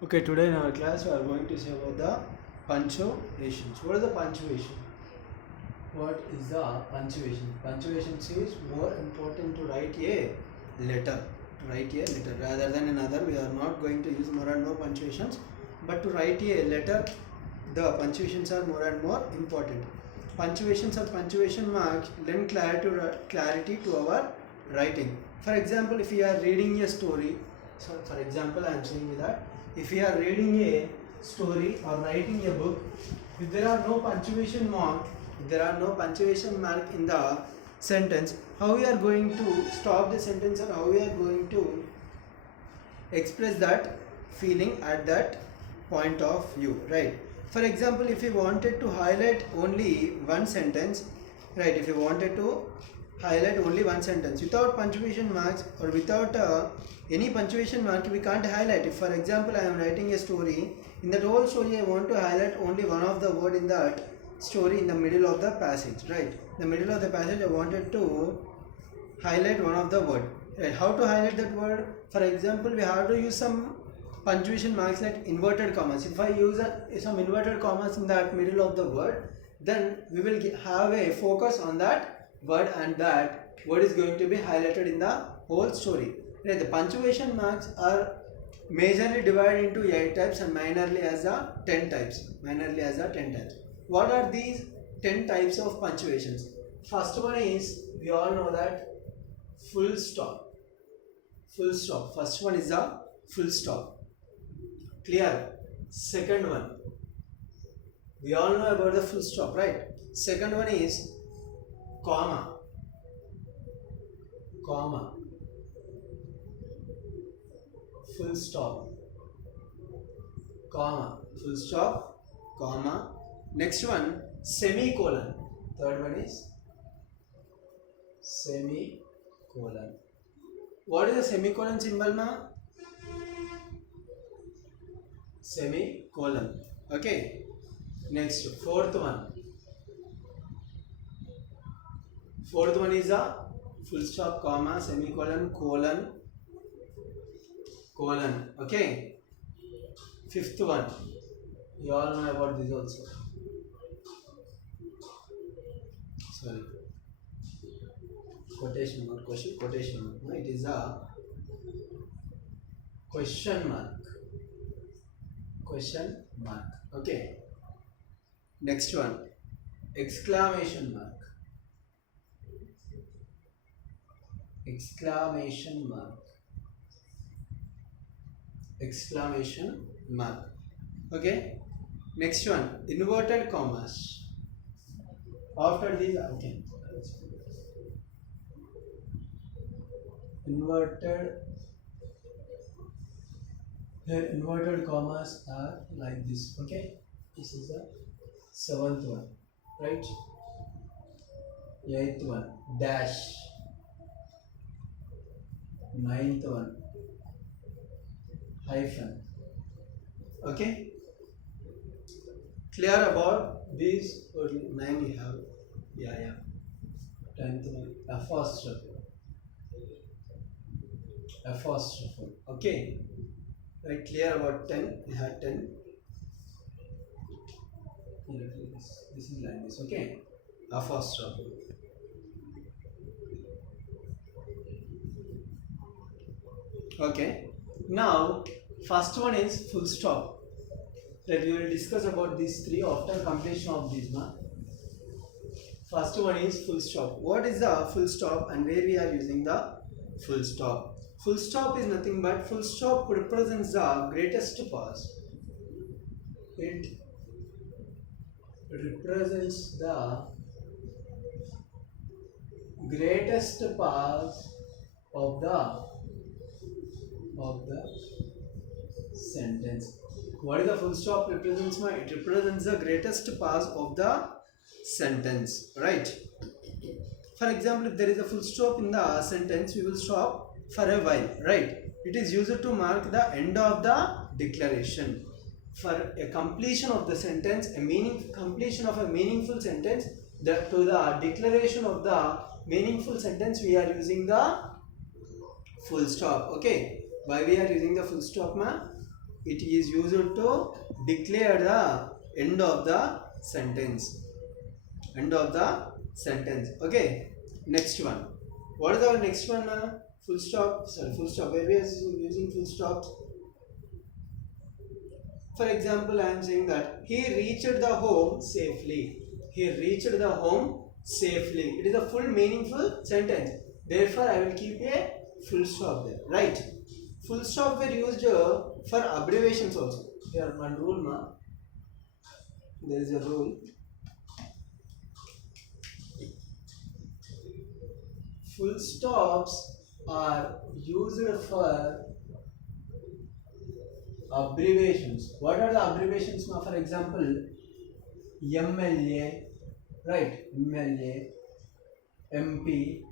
Okay, today in our class we are going to say about the punctuations. What is the punctuation? What is the punctuation? Punctuation is more important to write a letter. To write a letter rather than another. We are not going to use more and more punctuations, but to write a letter, the punctuations are more and more important. Punctuations or punctuation marks lend clarity to our writing. For example, if we are reading a story, so for example, I am saying that if we are reading a story or writing a book, if there are no punctuation mark, if there are no punctuation mark in the sentence, how we are going to stop the sentence or how we are going to express that feeling at that point of view, right? For example, if you wanted to highlight only one sentence, right, if you wanted to highlight only one sentence without punctuation marks or without any punctuation mark, we can't highlight. If for example I am writing a story, in that whole story I want to highlight only one of the word in that story in the middle of the passage, right? In the middle of the passage I wanted to highlight one of the word, right? How to highlight that word? For example, we have to use some punctuation marks like inverted commas. If I use some inverted commas in that middle of the word, then we will have a focus on that word and that word is going to be highlighted in the whole story, right? The punctuation marks are majorly divided into 8 types and minorly as a 10 types. What are these 10 types of punctuations? First one is, we all know that, full stop. First one is a full stop. Clear? Second one, we all know about the full stop, right? Second one is comma. Full stop, comma. Full stop, comma. Next one, semicolon. Third one is semicolon. What is the semicolon symbol, ma? Semicolon. Okay. Next, fourth one. Fourth one is a full stop, comma, semicolon, colon. Okay. Fifth one. You all know about this also. Sorry. Quotation mark. No, it is a question mark. Okay. Next one, exclamation mark. Okay. Next one, inverted commas. After these, okay. Inverted commas are like this. Okay. This is the seventh one, right? Eighth one, dash. Ninth one, hyphen. Okay. Clear about these? 9 you have. Yeah. 10th one, apostrophe. Okay. Right, clear about 10. We had 10. This is like this. Okay. Apostrophe. Okay. Now, first one is full stop. That we will discuss about these three after completion of this one. First one is full stop. What is the full stop and where we are using the full stop? Full stop is nothing but full stop represents the greatest pause. It represents the greatest pause of the sentence. What is the full stop represents? It represents the greatest pause of the sentence, right? For example, if there is a full stop in the sentence, we will stop for a while, right? It is used to mark the end of the declaration. For a completion of the sentence, completion of a meaningful sentence, to the declaration of the meaningful sentence, we are using the full stop. Okay. Why we are using the full stop, ma? it is used to declare the end of the sentence. End of the sentence. Okay. Next one. What is our next one? Full stop. Sorry, full stop. Where we are using full stop. For example, I am saying that he reached the home safely. He reached the home safely. It is a full meaningful sentence. Therefore, I will keep a full stop there. Right? Full stop were used for abbreviations also. Here one rule, ma. There is a rule. Full stops are used for abbreviations. What are the abbreviations? For example, MLA, right? MLA, MP.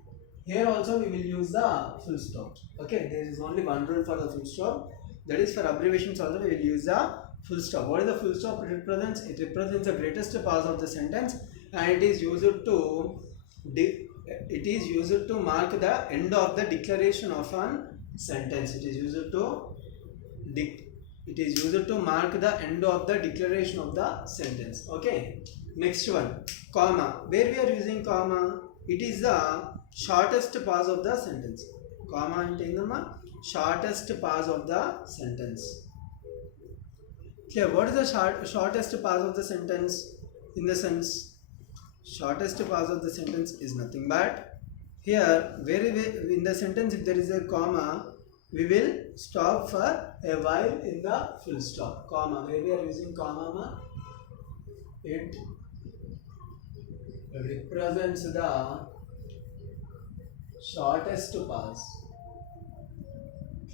Here also we will use the full stop. Okay, there is only one rule for the full stop. That is for abbreviations also we will use the full stop. What is the full stop? It represents the greatest part of the sentence, and it is used to mark the end of the declaration of an sentence. It is used to mark the end of the declaration of the sentence. Okay. Next one, comma. Where we are using comma? It is the shortest pause of the sentence. Comma ante shortest pause of the sentence. Clear? What is the shortest pause of the sentence? In the sense, shortest pause of the sentence is nothing but here in the sentence if there is a comma, we will stop for a while in the full stop. Comma. Where we are using comma, it represents the shortest pause.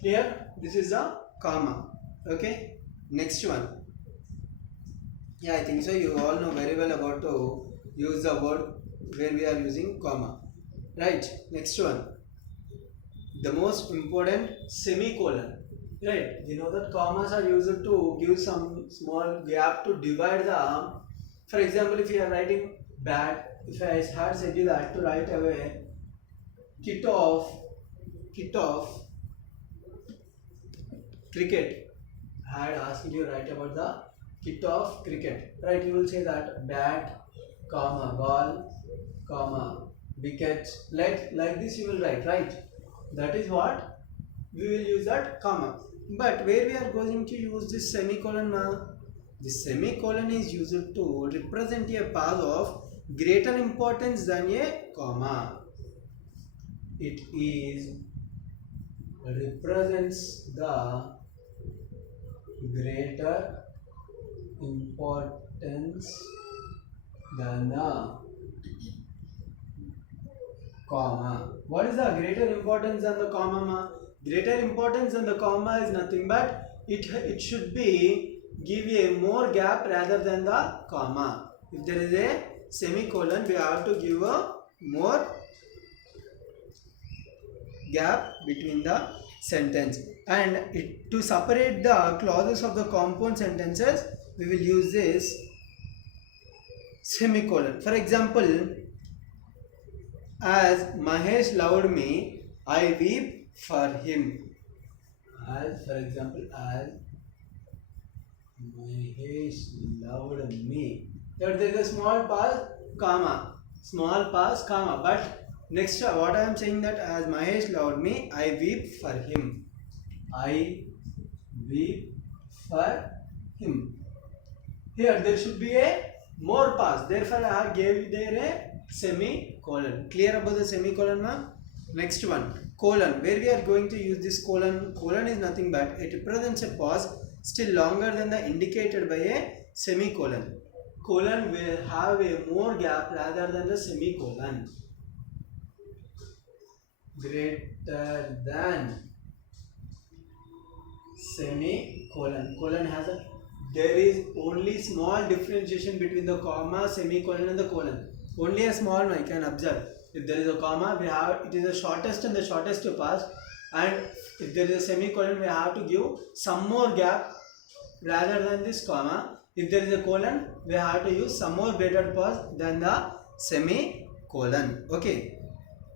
Clear? This is a comma. Okay. Next one. Yeah, I think so. You all know very well about to use the word where we are using comma. Right. Next one. The most important, semicolon. Right. You know that commas are used to give some small gap to divide the. For example, if you are writing bad, if I had said you that to write away kit of cricket, I had asked you to write about the kit of cricket. Right. You will say that bat, comma, ball, comma, wicket. Like this you will write. Right. That is what we will use that comma. But where we are going to use this semicolon now? This semicolon is used to represent a pause of greater importance than a comma. It represents the greater importance than the comma. What is the greater importance than the comma? Greater importance than the comma is nothing but it should be give a more gap rather than the comma. If there is a semicolon, we have to give a more gap between the sentence. And to separate the clauses of the compound sentences, we will use this semicolon. For example, as Mahesh loved me, I weep for him. As, for example, as Mahesh loved me. There is a small pause, comma. Small pause, comma. But next, what I am saying that as Mahesh loved me, I weep for him. I weep for him. Here there should be a more pause. Therefore, I have gave there a semicolon. Clear about the semicolon, ma'am? Next one, colon. Where we are going to use this colon? Colon is nothing but it represents a pause still longer than the indicated by a semicolon. Colon will have a more gap rather than the semicolon. Greater than semicolon. Colon has a. There is only small differentiation between the comma, semicolon, and the colon. Only a small one I can observe. If there is a comma, we have it is the shortest and the shortest to pass, and if there is a semicolon, we have to give some more gap rather than this comma. If there is a colon, we have to use some more greater pause than the semicolon. Okay.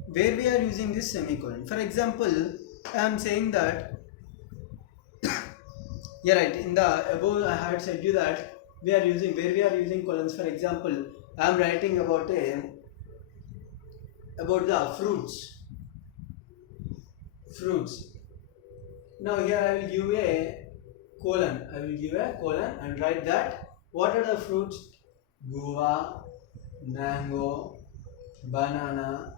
Where we are using this semicolon. For example, I am saying that Yeah, right. In the above, I had said you that we are using where we are using colons. For example, I am writing about the fruits. Fruits. Now here I will give a colon. I will give a colon and write that what are the fruits? Guava, mango, banana.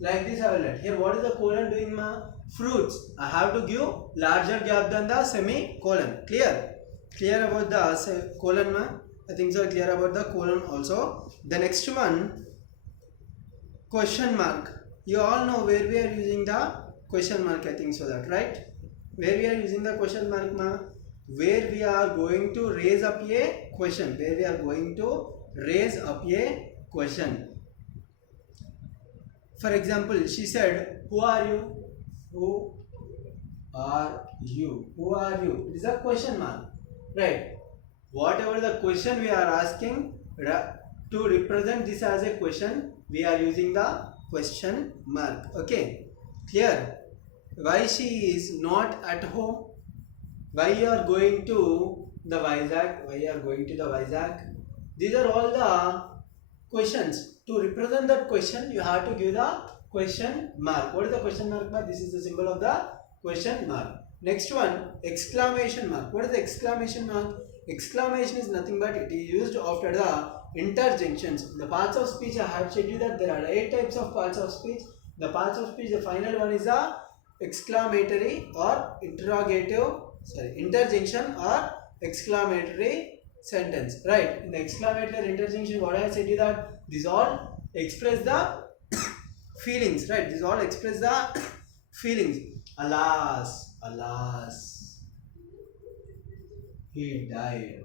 Like this I will write. Here what is the colon doing, ma? Fruits. I have to give larger gap than the semicolon. Clear? Clear about the colon, ma? I think so. Clear about the colon also. The next one, question mark. You all know where we are using the question mark. I think so that, right? Where we are using the question mark, ma? Where we are going to raise up a question. Where we are going to raise up a question. For example, she said, who are you? Who are you? Who are you? It is a question mark. Right. Whatever the question we are asking, to represent this as a question, we are using the question mark. Okay. Clear? Why she is not at home? Why you are going to the Vizag? Why you are going to the Vizag? These are all the questions. To represent that question, you have to give the question mark. What is the question mark? This is the symbol of the question mark. Next one, exclamation mark. What is the exclamation mark? Exclamation is nothing but it is used after the interjections. The parts of speech, I have said you that there are 8 types of parts of speech. The parts of speech, the final one is the exclamatory or interjection or exclamatory sentence. Right? In the exclamatory interjection, what I have said you that these all express the feelings. Right? These all express the feelings. Alas, alas, he died.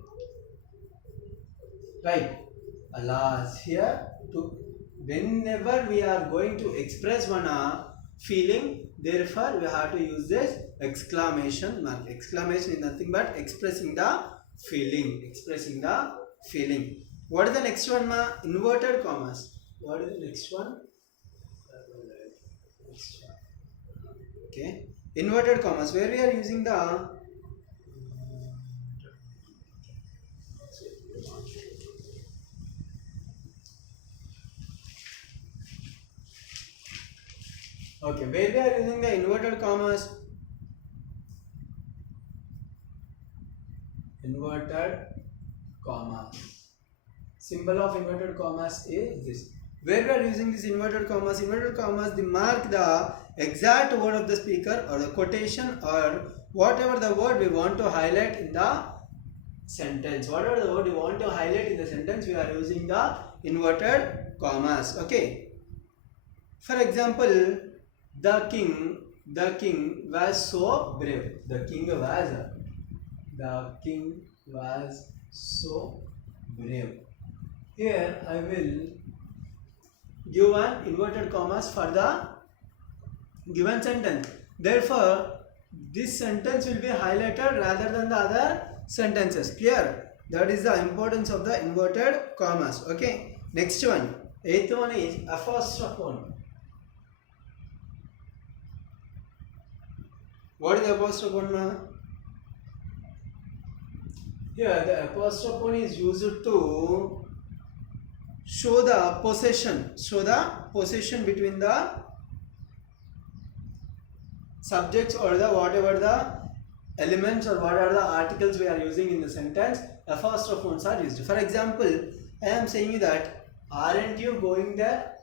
Right? Alas, here to whenever we are going to express one feeling, therefore we have to use this exclamation mark. Exclamation is nothing but expressing the feeling. Expressing the feeling. What is the next one, ma? Inverted commas. What is the next one? Okay. Inverted commas. Where we are using the okay, where we are using the inverted commas. Inverted commas. Symbol of inverted commas is this. Where we are using this inverted commas, they mark the exact word of the speaker or the quotation or whatever the word we want to highlight in the sentence. Whatever the word we want to highlight in the sentence, we are using the inverted commas. Okay. For example, the king was so brave. The king was so brave. Here I will give an inverted commas for the given sentence. Therefore, this sentence will be highlighted rather than the other sentences. Clear? That is the importance of the inverted commas. Okay. Next one. 8th one is apostrophe. What is the apostrophe, ma? Here the apostrophe is used to show the possession between the subjects or the whatever the elements or what are the articles we are using in the sentence. Apostrophes are used. For example, I am saying that aren't you going there?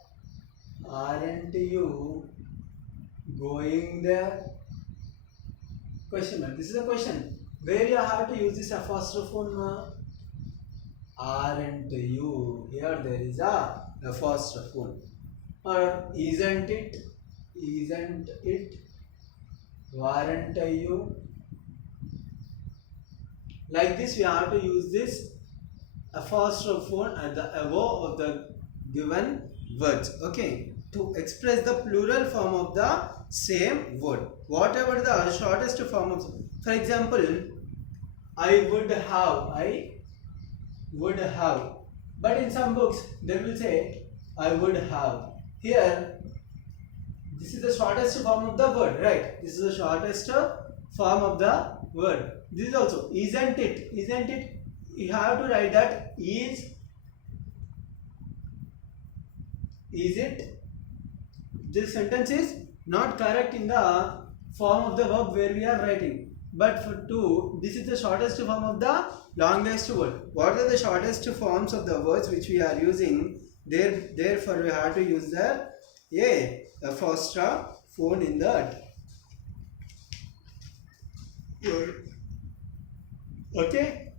Aren't you going there? Question mark. This is a question. Where you have to use this apostrophe? Aren't you? Here there is a apostrophe. Or isn't it? Isn't it? Weren't you? Like this we have to use this apostrophe at the above of the given words. Okay. To express the plural form of the same word. Whatever the shortest form of, for example, I would have. But in some books they will say I would have. Here this is the shortest form of the word, right? This is the shortest form of the word. This is also isn't it. You have to write that is it. This sentence is not correct in the form of the verb where we are writing. But for two, this is the shortest form of the longest word. What are the shortest forms of the words which we are using? Therefore, we have to use the apostrophe in that word. Okay.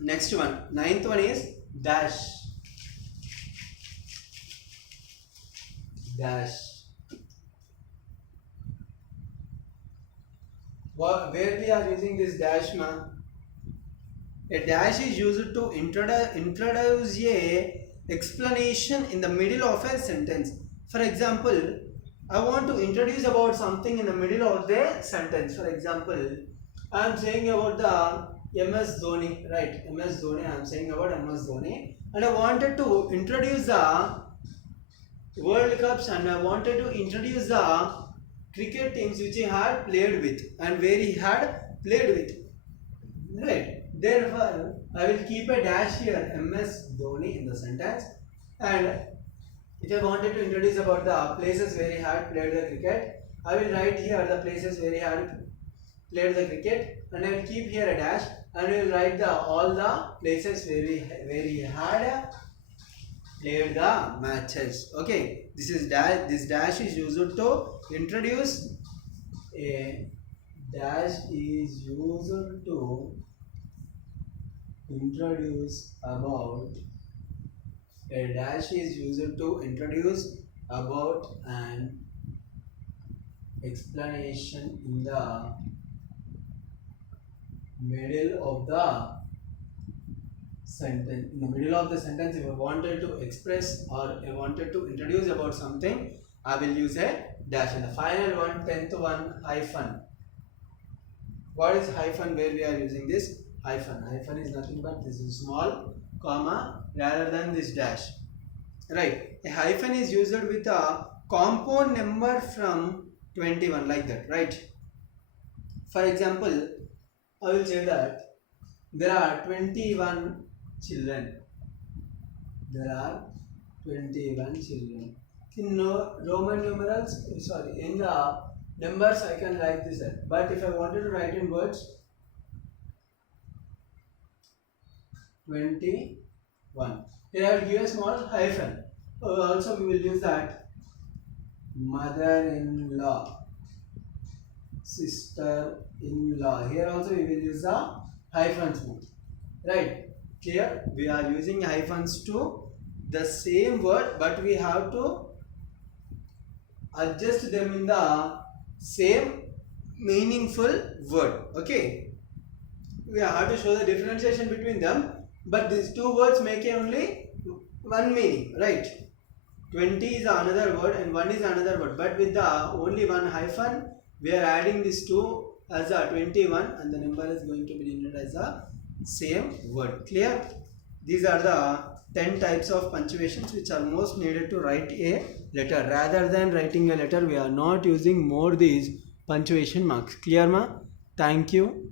Next one, ninth one is dash. Where we are using this dash, ma? A dash is used to introduce a explanation in the middle of a sentence. For example, I want to introduce about something in the middle of the sentence. For example, I am saying about the MS Dhoni, right? MS Dhoni, I am saying about MS Dhoni, and I wanted to introduce the World Cups, and I wanted to introduce the cricket teams which he had played with and where he had played with. Right. Therefore, I will keep a dash here, MS Dhoni in the sentence, and if I wanted to introduce about the places where he had played the cricket, I will write here the places where he had played the cricket, and I will keep here a dash, and I will write all the places where he had played the matches. Okay, this dash is used to introduce. A dash is used to introduce about. A dash is used to introduce about an explanation in the middle of the sentence. In the middle of the sentence, if I wanted to express or I wanted to introduce about something, I will use a dash. And the final one, 10th one, hyphen. What is hyphen? Where we are using this hyphen? Hyphen is nothing but this is small comma rather than this dash. Right. A hyphen is used with a compound number from 21 like that. Right. For example, I will say that there are 21 children. There are 21 children. In Roman numerals, in the numbers I can write this. But if I wanted to write in words, 21. Here I will give a small hyphen. Also we will use that mother-in-law, sister-in-law. Here also we will use the hyphens. Right? Here we are using hyphens to the same word, but we have to adjust them in the same meaningful word. Okay? We have to show the differentiation between them, but these two words make only one meaning, right? 20 is another word and 1 is another word, but with the only one hyphen, we are adding these two as a 21 and the number is going to be denoted as a same word. Clear? These are the 10 types of punctuations which are most needed to write a letter. Rather than writing a letter, we are not using more these punctuation marks. Clear, ma? Thank you.